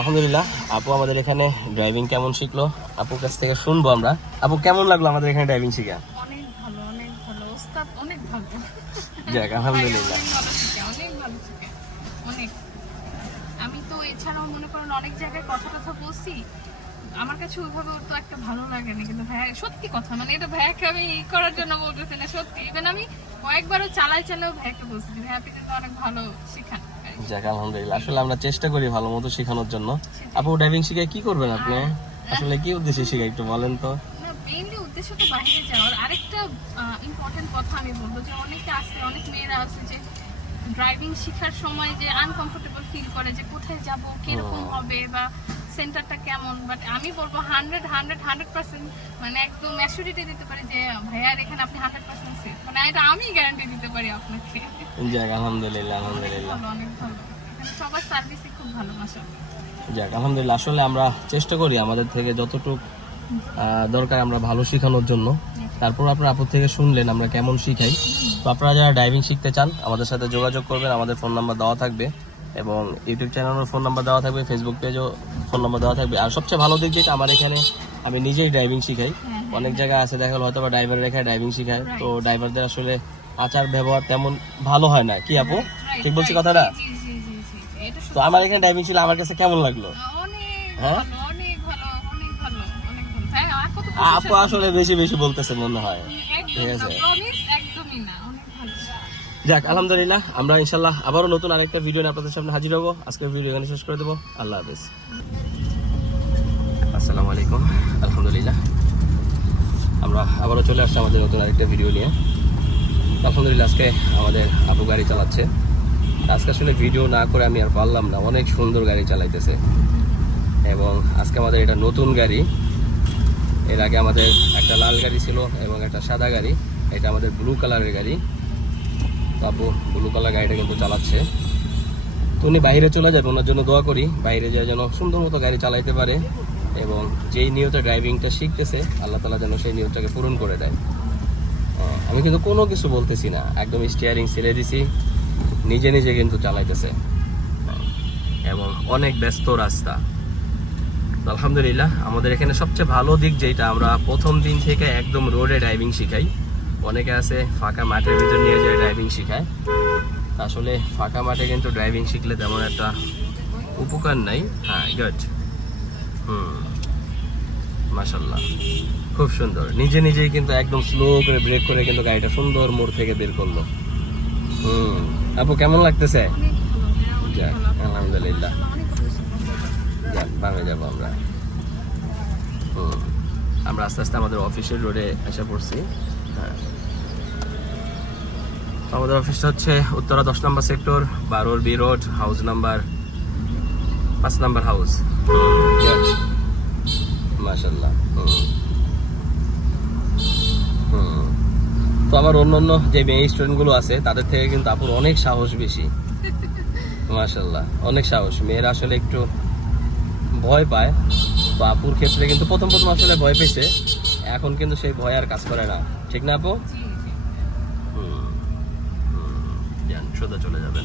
আলহামদুলিল্লাহ আপু আমাদের এখানে ড্রাইভিং কেমন শিখলো? আপুর কাছ থেকে শুনব আমরা। আপু কেমন লাগল আমাদের এখানে ড্রাইভিং শিখা? অনেক ভালো অনেক ভালো। ওস্তাদ অনেক ভালো। যাক আলহামদুলিল্লাহ। অনেক ভালো শিখে অনেক ভালো শিখে অনেক। আমি তো এছাড়াও মনে করেন অনেক জায়গায় কথা কথা বলছি। আমার কাছে ওইভাবে তো একটা ভালো লাগে না কিন্তু ভাইয়া সত্যি কথা মানে এটা ভাইয়াকে আমি ই করার জন্য বলতেছি না সত্যি। ইভেন আমি কয়েকবারও চালাই চালাও ভাইয়াকে বলছি যে ভাইয়া আপনি কিন্তু অনেক ভালো শিখান। যাক, আলহামদুলিল্লাহ। আসলে আমরা চেষ্টা করি ভালো মতো শেখানোর জন্য। আপু ডাইভিং শিখে কি করবেন আপনি? আসলে কি উদ্দেশ্যে শিখে একটু বলেন তো। আরেকটা ইম্পর্টেন্ট কথা আমি বলব যে অনেকে আছে, অনেক মেয়েরা আছে যে ড্রাইভিং শেখার সময় যে আনকমফোর্টেবল ফিল করে যে কোথায় যাব কীরকম। হবে বা সেন্টারটা কেমন? বাট আমি বলব হান্ড্রেড হান্ড্রেড হান্ড্রেড পার্সেন্ট মানে একদম ম্যাচুরিটি দিতে পারি যে ভাইয়ার এখানে আপনি হান্ড্রেড পার্সেন্ট সেফ মানে এটা আমি গ্যারান্টি দিতে পারি আপনাকে। যাক আলহামদুলিল্লাহ আলহামদুলিল্লাহ। অনেক ভালো। এখানে সবার সার্ভিসই খুব ভালো মাসাল্লাহ যাক আলহামদুলিল্লাহ আসলে আমরা চেষ্টা করি আমাদের থেকে যতটুকু দরকার আমরা ভালো শেখানোর জন্য। তারপর আপনার আপুর থেকে শুনলেন আমরা কেমন শিখাই তো আপনারা যারা ড্রাইভিং শিখতে চান আমাদের সাথে যোগাযোগ করবেন আমাদের ফোন নাম্বার দেওয়া থাকবে এবং ইউটিউব চ্যানেলের ফোন নাম্বার দেওয়া থাকবে ফেসবুক পেজও ফোন নাম্বার দেওয়া থাকবে আর সবচেয়ে ভালো দিক যেটা আমার এখানে আমি নিজেই ড্রাইভিং শিখাই হ্যাঁ, অনেক জায়গায় আছে দেখা গেলো হয়তো বা ড্রাইভার রেখায় ড্রাইভিং শিখায় তো ড্রাইভারদের আসলে আচার ব্যবহার তেমন ভালো হয় না কি আপু ঠিক বলছি কথাটা তো আমার এখানে ড্রাইভিং ছিল আমার কাছে কেমন লাগল হ্যাঁ? আপু আসলে বেশি বেশি বলতেছে মনে হয়। ঠিক আছে। যাক আলহামদুলিল্লাহ আমরা ইনশাল্লাহ আবারও নতুন আরেকটা ভিডিও নিয়ে আপনাদের সামনে হাজির হব। আজকের ভিডিও এখানে শেষ করে দেবো। আল্লাহ হাফেজ। আসসালামু আলাইকুম। আলহামদুলিল্লাহ। আমরা আবারও চলে আসছি আমাদের নতুন আরেকটা ভিডিও নিয়ে। আলহামদুলিল্লাহ আজকে আমাদের আপু গাড়ি চালাচ্ছে। আজকে আসলে ভিডিও না করে আমি আর পারলাম না। অনেক সুন্দর গাড়ি চালাইতেছে। এবং আজকে আমাদের এটা নতুন গাড়ি। এর আগে আমাদের একটা লাল গাড়ি ছিল এবং একটা সাদা গাড়ি। এটা আমাদের ব্লু কালারের গাড়ি। বাবু ব্লু কালার গাড়িটা কিন্তু চালাচ্ছে। তো উনি বাইরে চলে যাবে, ওনার জন্য দোয়া করি। বাইরে যায় যেন সুন্দর মতো গাড়ি চালাইতে পারে এবং যেই নিয়তে ড্রাইভিংটা শিখতেছে, আল্লাহ তালা যেন সেই নিয়তটাকে পূরণ করে দেয়। আমি কিন্তু কোনো কিছু বলতেছি না। একদম স্টিয়ারিং ছেড়ে দিছি। নিজে নিজে কিন্তু চালাইতেছে। এবং অনেক ব্যস্ত রাস্তা। তো আলহামদুলিল্লাহ আমাদের এখানে সবচেয়ে ভালো দিক যেটা আমরা প্রথম দিন থেকে একদম রোডে ড্রাইভিং শিখাই। অনেকে আছে ফাঁকা মাঠের ভিতর নিয়ে যায় ড্রাইভিং শেখায়। আসলে ফাঁকা মাঠে কিন্তু ড্রাইভিং শিখলে তেমন একটা উপকার নাই। হ্যাঁ গুড হুম মাশাল্লাহ খুব সুন্দর। নিজে নিজেই কিন্তু একদম স্লো করে ব্রেক করে কিন্তু গাড়িটা সুন্দর মোড় থেকে বের করল। হুম আপু কেমন লাগতেছে? হ্যাঁ। আলহামদুলিল্লাহ অনেক বেশি ভালো। যাক বামে যাব আমরা। হুম আমরা আস্তে আস্তে আমাদের অফিসের রোডে এসে পড়ছি। হ্যাঁ। আমাদের অফিসটা হচ্ছে উত্তরা দশ নম্বর সেক্টর বারোর বি রোড হাউস নাম্বার পাঁচ নাম্বার হাউস মাসাল্লাহ তো আমার অন্য অন্য যে মেয়ে স্টুডেন্টগুলো আছে, তাদের থেকে কিন্তু আপুর অনেক সাহস বেশি। মাশাল্লাহ অনেক সাহস। মেয়েরা আসলে একটু ভয় পায়। তো আপুর ক্ষেত্রে কিন্তু প্রথম প্রথম আসলে ভয় পেয়েছে। এখন কিন্তু সেই ভয় আর কাজ করে না। ঠিক না আপু? সোজা চলে যাবেন